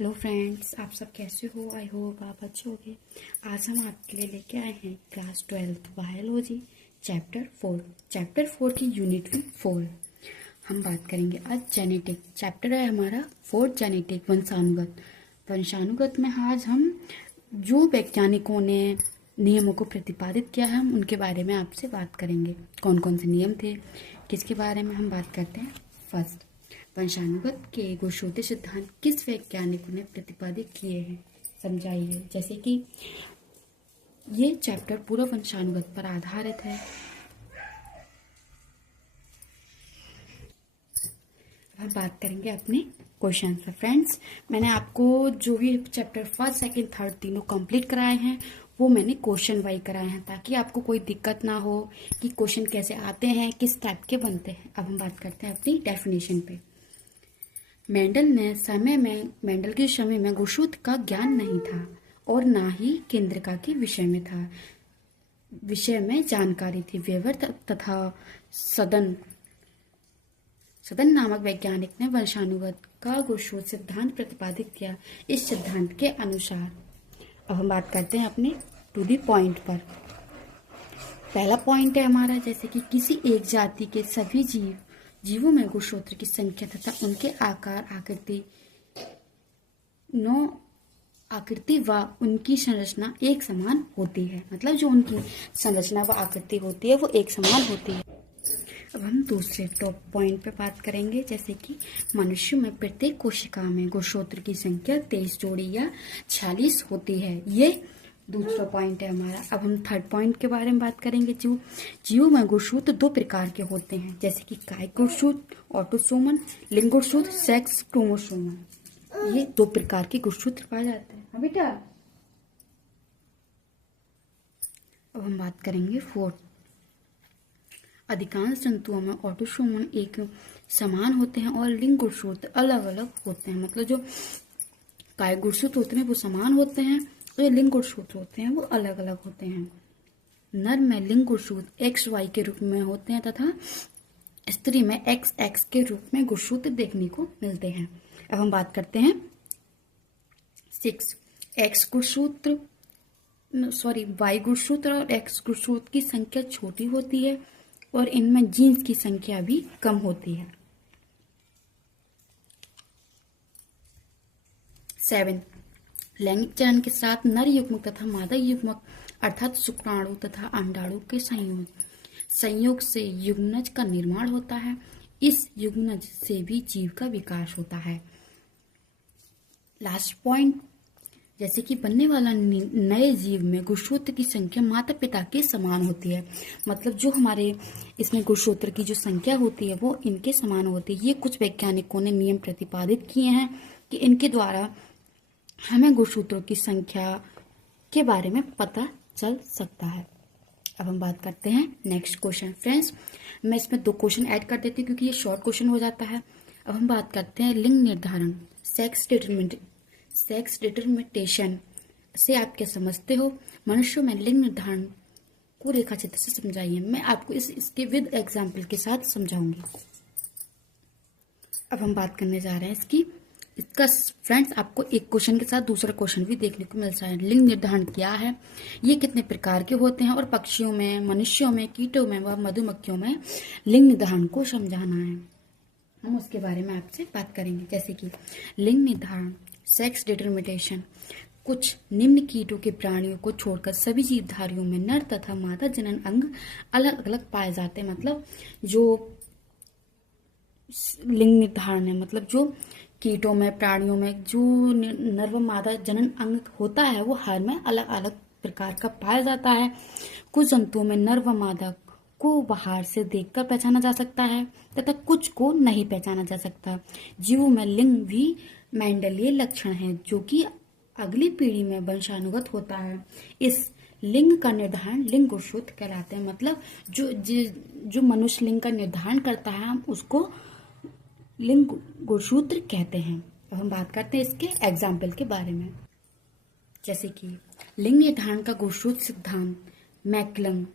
Hello friends, आप सब कैसे हो? आई होप आप अच्छे होंगे। आज हम आपके लिए लेके आए हैं क्लास 12 बायोलॉजी चैप्टर 4 की यूनिट 4। हम बात करेंगे आज जेनेटिक चैप्टर है हमारा 4 जेनेटिक वंशानुगत में आज हम जो वैज्ञानिकों ने नियमों को प्रतिपादित किया है हम उनके बारे में आपसे बात करेंगे। कौन कौन से नियम थे, किसके बारे में हम बात करते हैं। फर्स्ट, वंशानुगत के गुणशोधि सिद्धांत किस वैज्ञानिकों ने प्रतिपादित किए हैं, समझाइए। जैसे कि ये चैप्टर पूरा वंशानुगत पर आधारित है। अब बात करेंगे अपने क्वेश्चन पर। फ्रेंड्स, मैंने आपको जो भी चैप्टर 1, 2, 3 तीनों कंप्लीट कराए हैं वो मैंने क्वेश्चन वाइज कराए हैं ताकि आपको कोई दिक्कत ना हो कि क्वेश्चन कैसे आते हैं, किस टाइप के बनते हैं। अब हम बात करते हैं अपनी डेफिनेशन पे। मेंडल के समय में गुणसूत्र का ज्ञान नहीं था और ना ही केंद्रिका के विषय में जानकारी थी। वेवर तथा सदन नामक वैज्ञानिक ने वंशानुगत का गुणसूत्र सिद्धांत प्रतिपादित किया। इस सिद्धांत के अनुसार अब हम बात करते हैं अपने टू दी पॉइंट पर। पहला पॉइंट है हमारा, जैसे कि किसी एक जाति के सभी जीवों में गुणसूत्र की संख्या तथा उनके आकृति व उनकी संरचना एक समान होती है। मतलब जो उनकी संरचना व आकृति होती है वो एक समान होती है। अब हम दूसरे टॉप पॉइंट पे बात करेंगे, जैसे कि मनुष्य में प्रत्येक कोशिका में गुणसूत्र की संख्या 23 जोड़ी या 46 होती है। ये दूसरा पॉइंट है हमारा। अब हम थर्ड पॉइंट के बारे में बात करेंगे। जीवों में गुणसूत्र 2 प्रकार के होते हैं, जैसे कि कायिक गुणसूत्र ऑटोसोमल, लिंग गुणसूत्र सेक्स क्रोमोसोमल। ये 2 प्रकार के गुणसूत्र पाए जाते हैं। हाँ बेटा। अब हम बात करेंगे फोर्थ। अधिकांश जंतुओं में ऑटोसोमल एक समान होते हैं और लिंग गुणसूत्र अलग अलग होते हैं। मतलब जो कायिक गुणसूत्र होते हैं वो समान होते हैं और जो लिंग गुणसूत्र होते हैं वो अलग अलग होते हैं। नर में लिंग गुणसूत्र XY के रूप में होते हैं तथा स्त्री में XX के रूप में गुणसूत्र देखने को मिलते हैं। अब हम बात करते हैं 6 Y गुणसूत्र और X गुणसूत्र की संख्या छोटी होती है और इनमें जीन्स की संख्या भी कम होती है। 7 लैंगिक चरण के साथ नर युग्मक तथा मादा युग्मक अर्थात शुक्राणु तथा अंडाणु के संयोग से युग्मनज का निर्माण होता है। इस युग्मनज से भी जीव का विकास होता है। लास्ट पॉइंट, जैसे कि बनने वाला नए जीव में गुणसूत्र की संख्या माता पिता के समान होती है। मतलब जो हमारे इसमें गुणसूत्र की जो संख्या होती है वो इनके समान होती है। ये कुछ वैज्ञानिकों ने नियम प्रतिपादित किए हैं कि इनके द्वारा हमें गुणसूत्रों की संख्या के बारे में पता चल सकता है। अब हम बात करते हैं नेक्स्ट क्वेश्चन। फ्रेंड्स, मैं इसमें 2 क्वेश्चन ऐड कर देती हूँ क्योंकि ये शॉर्ट क्वेश्चन हो जाता है। अब हम बात करते हैं लिंग निर्धारण, सेक्स डिटरमिनेशन से आप क्या समझते हो? मनुष्यों में लिंग निर्धारण को रेखा चित्र से समझाइए। मैं आपको इसके विद एग्जाम्पल के साथ समझाऊंगी। अब हम बात करने जा रहे हैं इसका फ्रेंड्स, आपको एक क्वेश्चन के साथ दूसरा क्वेश्चन भी देखने को मिलता है। लिंग निर्धारण क्या है, ये कितने प्रकार के होते हैं और पक्षियों में, मनुष्यों में, कीटों में व मधुमक्खियों में लिंग निर्धारण को समझाना है। हम उसके बारे में आपसे बात करेंगे। जैसे कि लिंग निर्धारण, सेक्स डिटरमिनेशन। कुछ निम्न कीटों के प्राणियों को छोड़कर सभी जीवधारियों में नर तथा मादा जनन अंग अलग अलग पाए जाते हैं। मतलब जो लिंग निर्धारण है, मतलब जो कीटों में, प्राणियों में जो नर व मादा जनन अंग होता है वो हर में अलग अलग प्रकार का पाया जाता है। कुछ जंतुओं में नर व मादा को बाहर से देखकर पहचाना जा सकता है तथा कुछ को नहीं पहचाना जा सकता। जीवों में लिंग भी मेंडलीय लक्षण है जो कि अगली पीढ़ी में वंशानुगत होता है। इस लिंग का निर्धारण लिंग गुणसूत्र कहलाते हैं। मतलब जो मनुष्य लिंग का निर्धारण करता है हम उसको लिंग गुणसूत्र कहते हैं। अब हम बात करते हैं इसके एग्जाम्पल के बारे में। जैसे कि लिंग निर्धारण का गुणसूत्र सिद्धांत मैकलिंग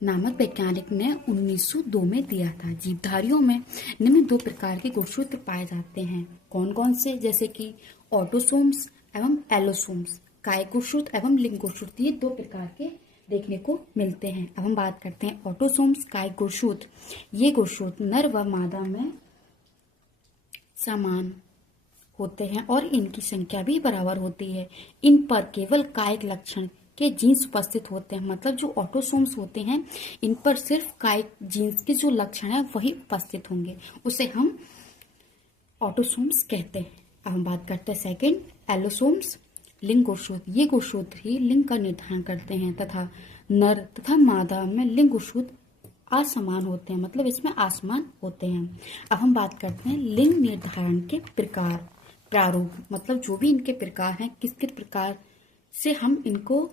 नामक वैज्ञानिक ने 1902 में दिया था। जीवधारियों में निम्न दो प्रकार के गुणसूत्र पाए जाते हैं। कौन कौन से? जैसे कि ऑटोसोम्स एवं एलोसोम्स। कायिक गुणसूत्र एवं लिंग गुणसूत्र, ये दो प्रकार के देखने को मिलते हैं। अब हम बात करते हैं ऑटोसोम्स, कायिक गुणसूत्र। ये गुणसूत्र नर व मादा में समान होते हैं और इनकी संख्या भी बराबर होती है। इन पर केवल कायिक लक्षण के जीन्स उपस्थित होते हैं। मतलब जो ऑटोसोम्स होते हैं इन पर सिर्फ कायिक जीन्स के जो लक्षण है वही उपस्थित होंगे, उसे हम ऑटोसोम्स कहते हैं। अब हम बात करते हैं सेकंड, एलोसोम्स, लिंग गुणसूत्र। ये गुणसूत्र ही लिंग का निर्धारण करते हैं तथा नर तथा मादा में लिंग गुणसूत्र असमान होते हैं, मतलब इसमें असमान होते हैं। अब हम बात करते हैं लिंग निर्धारण के प्रकार, प्रारूप, मतलब जो भी इनके प्रकार हैं, किस किस प्रकार से हम इनको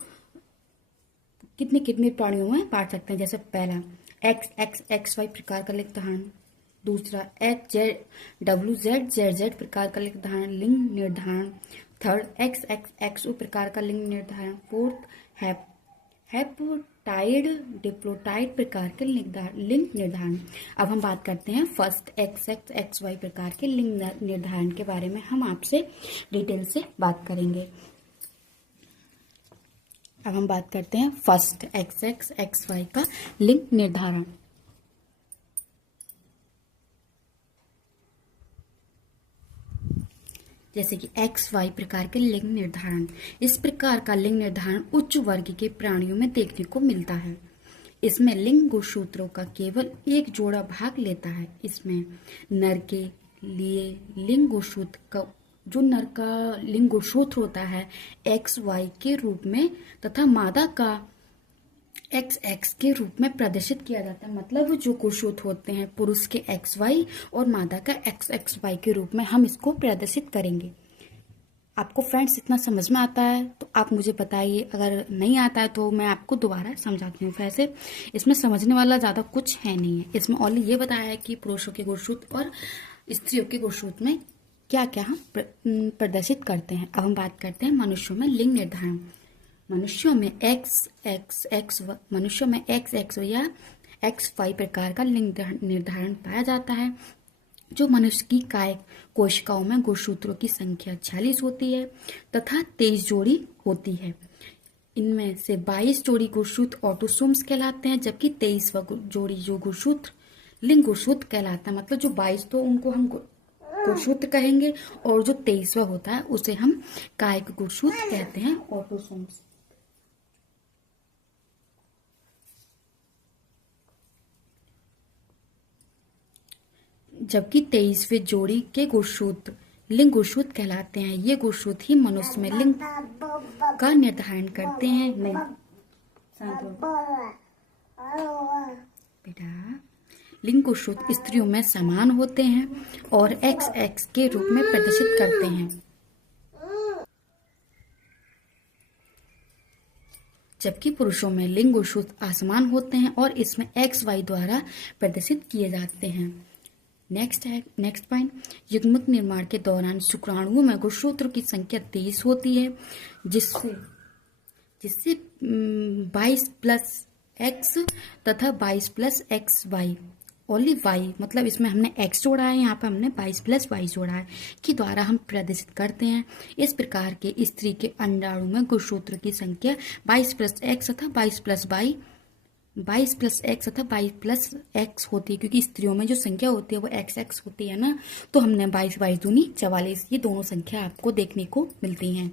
कितने कितने प्राणियों में बांट सकते हैं। जैसे पहला XXXY प्रकार का लिंग निर्धारण, दूसरा XZWZZZ प्रकार का लिंग निर्धारण, लिंग निर्धारण, थर्ड XXXO प्रकार का लिंग निर्धारण, फोर्थ हैप्टाइड डिप्लोटाइड प्रकार के लिंग निर्धारण। अब हम बात करते हैं फर्स्ट XXXY प्रकार के लिंग निर्धारण के बारे में, हम आपसे डिटेल से बात करेंगे। अब हम बात करते हैं फर्स्ट XXXY का लिंग निर्धारण। जैसे कि XY प्रकार के लिंग निर्धारण। इस प्रकार का लिंग निर्धारण उच्च वर्ग के प्राणियों में देखने को मिलता है। इसमें लिंग गुणसूत्रों का केवल एक जोड़ा भाग लेता है। इसमें नर के लिए लिंग गुणसूत्र का, जो नर का लिंग गुणसूत्र होता है XY के रूप में तथा मादा का XX के रूप में प्रदर्शित किया जाता है। मतलब जो गुणसूत्र होते हैं पुरुष के XY और मादा का XXY के रूप में हम इसको प्रदर्शित करेंगे। आपको फ्रेंड्स इतना समझ में आता है तो आप मुझे बताइए, अगर नहीं आता है तो मैं आपको दोबारा समझाती हूँ। वैसे इसमें समझने वाला ज़्यादा कुछ है नहीं है, इसमें ओनली ये बताया है कि पुरुषों के गुणसूत्र और स्त्रियों के गुणसूत्र में क्या क्या हम प्रदर्शित करते हैं। अब हम बात करते हैं मनुष्यों में लिंग निर्धारण। मनुष्यों में XX या XY प्रकार का लिंग निर्धारण पाया जाता है। जो मनुष्य की कायिक कोशिकाओं में गुणसूत्रों की संख्या 46 होती है तथा 23 जोड़ी होती है। इनमें से 22 जोड़ी गुणसूत्र ऑटोसोम्स कहलाते हैं, जबकि 23वां जोड़ी जो गुणसूत्र लिंग गुणसूत्र कहलाता है। मतलब जो 22 तो उनको हम गुणसूत्र कहेंगे और जो 23वां होता है उसे हम कायिक गुणसूत्र कहते हैं, ऑटोसोम्स। जबकि 23वें जोड़ी के गुणसूत्र लिंग गुणसूत्र कहलाते हैं। ये गुणसूत्र ही मनुष्य में लिंग का निर्धारण करते हैं। नहीं बेटा, लिंग गुणसूत्र स्त्रियों में समान होते हैं और XX के रूप में प्रदर्शित करते हैं, जबकि पुरुषों में लिंग गुणसूत्र असमान होते हैं और इसमें XY द्वारा प्रदर्शित किए जाते हैं। नेक्स्ट पॉइंट, युग्मक निर्माण के दौरान शुक्राणुओं में गुणसूत्रों की संख्या 23 होती है, जिससे 22+X तथा 22+XY, ओनली Y, मतलब इसमें हमने X जोड़ा है, यहाँ पर हमने 22+Y जोड़ा है, के द्वारा हम प्रदर्शित करते हैं। इस प्रकार के स्त्री के अंडाणु में गुणसूत्रों की संख्या 22+X तथा 22+Y 22+X तथा 22+X होती है, क्योंकि स्त्रियों में जो संख्या होती है वो XX होती है ना, तो हमने 22 दूनी 44, ये दोनों संख्या आपको देखने को मिलती हैं।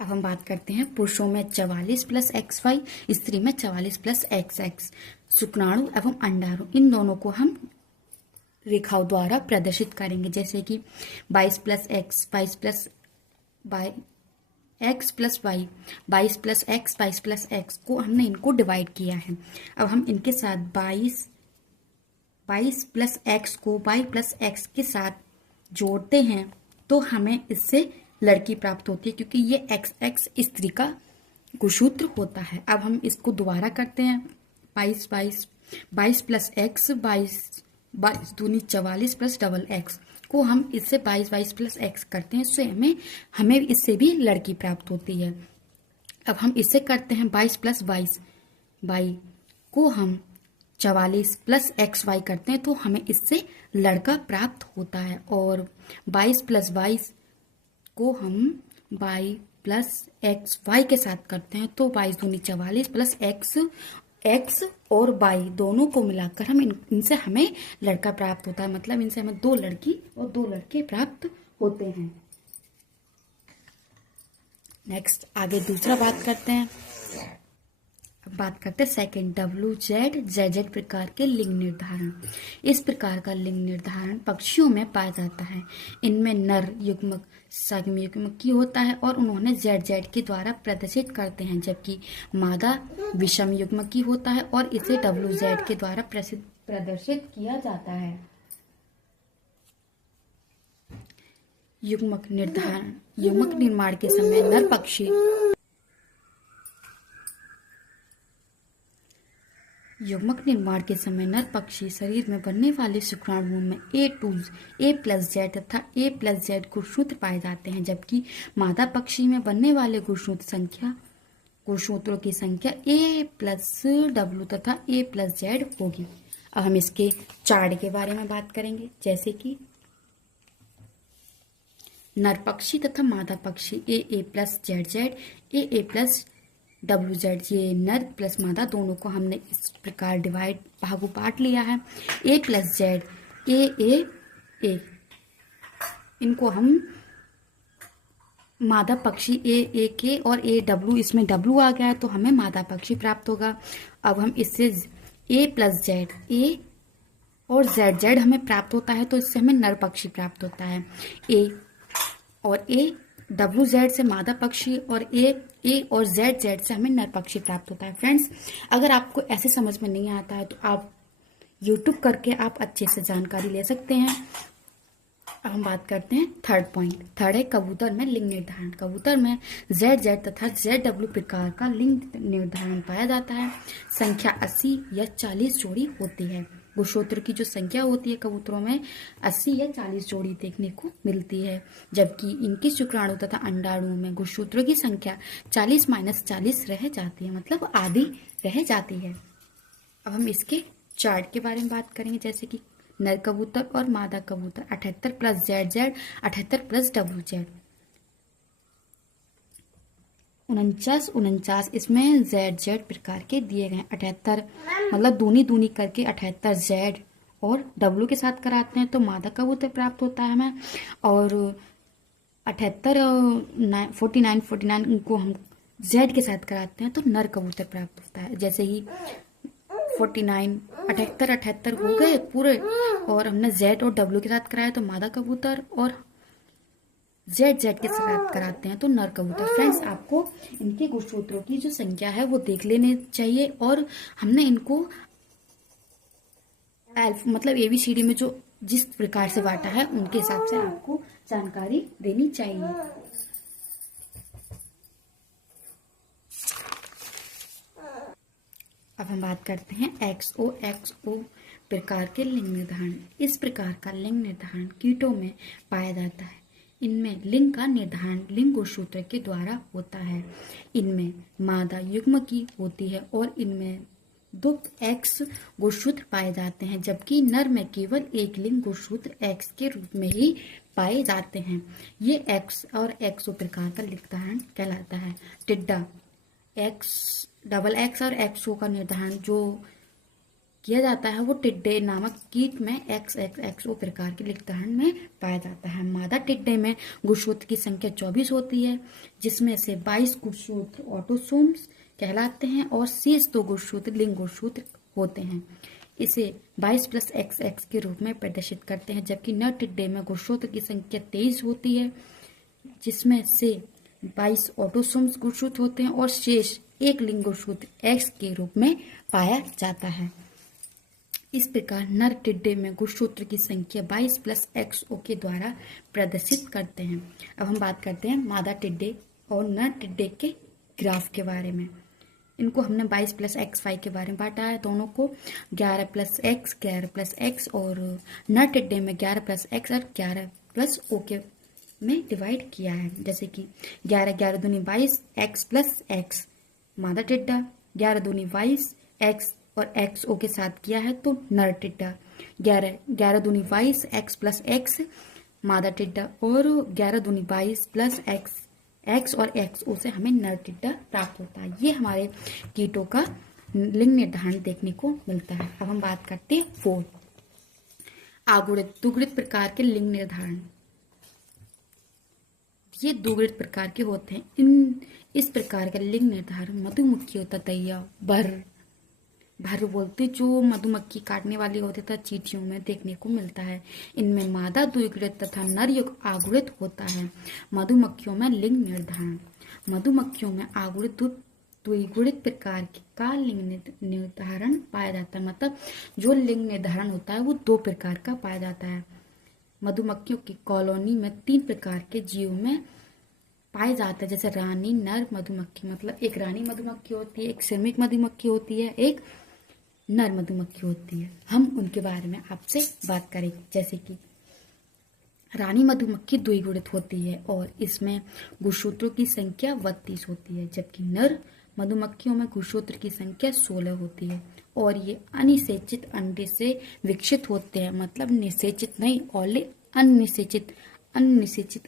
अब हम बात करते हैं पुरुषों में 44+XY, स्त्री में 44+XX। शुक्राणु एवं अंडाणु इन दोनों को हम रेखाओं द्वारा प्रदर्शित करेंगे, जैसे कि 22+X 22+X+Y 22+X 22+X को हमने इनको डिवाइड किया है। अब हम इनके साथ 22+X को 22+X के साथ जोड़ते हैं तो हमें इससे लड़की प्राप्त होती है, क्योंकि ये XX स्त्री का गुणसूत्र होता है। अब हम इसको दोबारा करते हैं, 22+X 22 दूनी 44 प्लस डबल X को हम इससे 22+X करते हैं, इससे हमें इससे भी लड़की प्राप्त होती है। अब हम इससे करते हैं 22+22 वाई को हम 44 प्लस एक्स वाई करते हैं तो हमें इससे लड़का प्राप्त होता है। और 22 प्लस 22 को हम वाई प्लस एक्स वाई के साथ करते हैं तो 22 दूनी 44 प्लस एक्स और वाई दोनों को मिलाकर हम इनसे हमें लड़का प्राप्त होता है। मतलब इनसे हमें 2 लड़की और 2 लड़के प्राप्त होते हैं। नेक्स्ट आगे दूसरा बात करते हैं। अब बात करते हैं सेकंड, डब्ल्यू जेड जेड प्रकार के लिंग निर्धारण। इस प्रकार का लिंग निर्धारण पक्षियों में पाया जाता है। इनमें नर युग्मक सगम युग्मकी होता है और उन्होंने जेड जेड के द्वारा प्रदर्शित करते हैं, जबकि मादा विषम युग्मकी होता है और इसे डब्ल्यू जेड के द्वारा प्रदर्शित किया जाता है। युग्मक निर्माण के समय नर पक्षी युग्मक निर्माण के समय नर पक्षी शरीर में बनने वाले शुक्राणुओं में ए प्लस जेड तथा ए प्लस जेड गुणसूत्र पाए जाते हैं, जबकि मादा पक्षी में बनने वाले गुणसूत्रों की संख्या ए प्लस डब्ल्यू तथा ए प्लस जेड होगी। अब हम इसके चार्ट के बारे में बात करेंगे, जैसे कि नर पक्षी तथा मादा पक्षी A plus Z Z A plus W Z, ये नर प्लस मादा दोनों को हमने इस प्रकार भागों बांट लिया है। ए प्लस जेड ए इनको हम मादा पक्षी ए के और ए डब्ल्यू, इसमें डब्ल्यू आ गया है तो हमें मादा पक्षी प्राप्त होगा। अब हम इससे ए प्लस जेड ए और जेड जेड हमें प्राप्त होता है तो इससे हमें नर पक्षी प्राप्त होता है। ए और ए डब्ल्यू जेड से मादा पक्षी और ए और जेड जेड से हमें नर पक्षी प्राप्त होता है। फ्रेंड्स, अगर आपको ऐसे समझ में नहीं आता है तो आप यूट्यूब करके आप अच्छे से जानकारी ले सकते हैं। अब हम बात करते हैं थर्ड पॉइंट। थर्ड है कबूतर में लिंग निर्धारण। कबूतर में जेड जेड तथा जेड डब्ल्यू प्रकार का लिंग निर्धारण पाया जाता है। संख्या 80 या 40 जोड़ी होती है। गुणसूत्र की जो संख्या होती है कबूतरों में 80 या 40 जोड़ी देखने को मिलती है, जबकि इनके शुक्राणु तथा अंडाणुओं में गुणसूत्रों की संख्या 40-40 रह जाती है, मतलब आधी रह जाती है। अब हम इसके चार्ट के बारे में बात करेंगे, जैसे कि नर कबूतर और मादा कबूतर 78 plus Z Z 78 plus W Z 49 इसमें जेड जेड प्रकार के दिए गए। 78 मतलब दूनी करके 78 जेड और डब्ल्यू के साथ कराते हैं तो मादा कबूतर प्राप्त होता है हमें। और 78 49 इनको हम जेड के साथ कराते हैं तो नर कबूतर प्राप्त होता है। जैसे ही 49 78 हो गए पूरे और हमने जेड और डब्ल्यू के साथ कराया तो मादा कबूतर और जेड के साथ कराते हैं तो नर कबूतर। फ्रेंड्स, आपको इनके गुणसूत्रों की जो संख्या है वो देख लेने चाहिए और हमने इनको मतलब ABCD में जो जिस प्रकार से बांटा है उनके हिसाब से आपको जानकारी देनी चाहिए। अब हम बात करते हैं XO प्रकार के लिंग निर्धारण। इस प्रकार का लिंग निर्धारण कीटों में पाया जाता है। इनमें लिंग का निर्धारण लिंग गुणसूत्र के द्वारा होता है। इनमें मादा युग्म की होती है और इनमें 2 X गुणसूत्र पाए जाते हैं, जबकि नर में केवल एक लिंग गुणसूत्र X के रूप में ही पाए जाते हैं। ये X और XO प्रकार का निर्धारण कहलाता है। टिड्डा डबल X और XO का निर्धारण जो किया जाता है वो टिड्डे नामक कीट में XO प्रकार के निर्धारण में पाया जाता है। मादा टिड्डे में गुणसूत्र की संख्या 24 होती है, जिसमें से 22 गुणसूत्र ऑटोसोम्स कहलाते हैं और शेष 2 गुणसूत्र लिंग गुणसूत्र होते हैं। इसे 22 प्लस XX के रूप में प्रदर्शित करते हैं, जबकि नर टिड्डे में गुणसूत्र की संख्या 23 होती है, जिसमें से 22 ऑटोसोम्स गुणसूत्र होते हैं और शेष एक लिंग गुणसूत्र X के रूप में पाया जाता है। इस प्रकार नर टिड्डे में गुणसूत्र की संख्या 22 प्लस XO के द्वारा प्रदर्शित करते हैं। अब हम बात करते हैं मादा टिड्डे और नर टिड्डे के ग्राफ के बारे में। इनको हमने 22 प्लस XY के बारे में बांटा है, दोनों को 11 प्लस X और नर टिड्डे में 11 प्लस X और 11 प्लस O के में डिवाइड किया है। जैसे कि 11 दूनी 22 X प्लस X मादा टिड्डा, 11 दूनी 22, x और x o के साथ किया है तो नर टिड्डा। 11 दूनी 22, x प्लस x मादा टिड्डा, और 11 दूनी 22 प्लस x और x o से हमें नर टिड्डा प्राप्त होता है। ये हमारे कीटों का लिंग निर्धारण देखने को मिलता है। अब हम बात करते हैं 4, आगुणित द्विगुणित प्रकार के लिंग निर्धारण। ये द्विगुणित प्रकार के होते हैं। इस प्रकार का लिंग निर्धारण मधुमक्खियों तथा भर बोलते जो मधुमक्खी काटने वाली होते तथा चींटियों में देखने को मिलता है। इनमें मादा द्विगुणित तथा नर युग्म आगुणित होता है। मधुमक्खियों में लिंग निर्धारण, मधुमक्खियों में आगुणित द्विगुणित प्रकार का लिंग निर्धारण पाया जाता है। मतलब जो लिंग निर्धारण होता है वो 2 प्रकार का पाया जाता है। मधुमक्खियों की कॉलोनी में 3 प्रकार के जीव में पाए जाते हैं, जैसे रानी नर मधुमक्खी, मतलब एक रानी मधुमक्खी होती है, एक श्रमिक मधुमक्खी होती है, एक नर मधुमक्खी होती है। हम उनके बारे में आपसे बात करेंगे। जैसे कि रानी मधुमक्खी द्विगुणित होती है और इसमें गुणसूत्रों की संख्या 32 होती है, जबकि नर मधुमक्खियों में गुणसूत्र की संख्या 16 होती है और ये अनिषेचित अंडे से विकसित होते हैं। मतलब निषेचित नहीं, ओनली अनिषेचित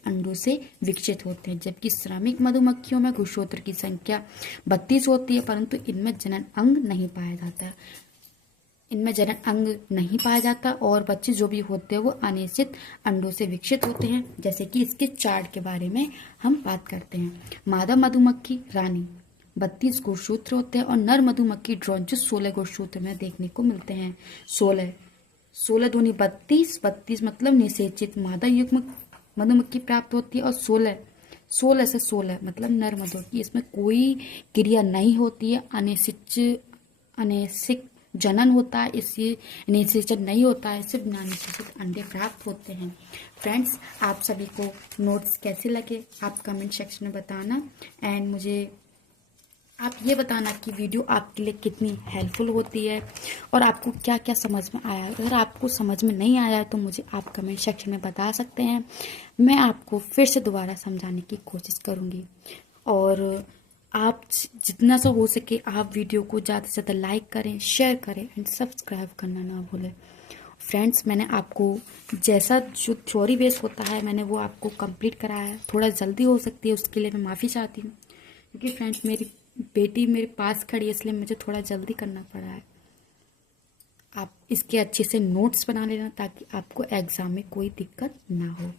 अंडों से विकसित होते हैं। जबकि श्रमिक मधुमक्खियों में गुणसूत्र की संख्या 32 होती है, परंतु इनमें जनन अंग नहीं पाया जाता और बच्चे जो भी होते हैं वो अनिषेचित अंडों से विकसित होते हैं। जैसे कि इसके चार्ट के बारे में हम बात करते हैं। मादा मधुमक्खी रानी 32 गुणसूत्र होते हैं और नर मधुमक्खी ड्रोन जो 16 गुणसूत्र में देखने को मिलते हैं। 16 दूनी 32 मतलब निषेचित मादा युग्म मधुमक्खी प्राप्त होती है और 16 से 16 मतलब नर मधुमक्खी। इसमें कोई क्रिया नहीं होती है, अनिषेक जनन होता है, इसलिए निषेचन नहीं होता है, सिर्फ निषेचित अंडे प्राप्त होते हैं। फ्रेंड्स, आप सभी को नोट्स कैसे लगे आप कमेंट सेक्शन में बताना, एंड मुझे आप ये बताना कि वीडियो आपके लिए कितनी हेल्पफुल होती है और आपको क्या क्या समझ में आया। अगर आपको समझ में नहीं आया तो मुझे आप कमेंट सेक्शन में बता सकते हैं, मैं आपको फिर से दोबारा समझाने की कोशिश करूँगी। और आप जितना सा हो सके आप वीडियो को ज़्यादा से ज़्यादा लाइक करें, शेयर करें एंड सब्सक्राइब करना ना भूलें। फ्रेंड्स, मैंने आपको जैसा जो थ्योरी बेस होता है मैंने वो आपको कंप्लीट कराया है। थोड़ा जल्दी हो सकती है, उसके लिए मैं माफ़ी चाहती हूँ, क्योंकि फ्रेंड्स मेरी बेटी मेरे पास खड़ी है इसलिए मुझे थोड़ा जल्दी करना पड़ा है। आप इसके अच्छे से नोट्स बना लेना ताकि आपको एग्ज़ाम में कोई दिक्कत ना हो।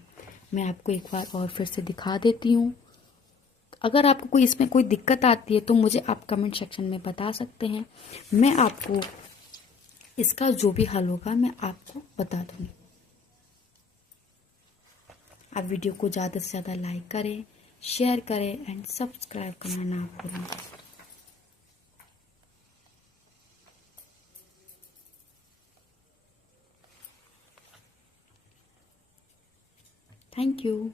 मैं आपको एक बार और फिर से दिखा देती हूँ। अगर आपको कोई इसमें कोई दिक्कत आती है तो मुझे आप कमेंट सेक्शन में बता सकते हैं, मैं आपको इसका जो भी हल होगा मैं आपको बता दूँगी। आप वीडियो को ज़्यादा से ज़्यादा लाइक करें, शेयर करें एंड सब्सक्राइब करना ना भूलें। Thank you.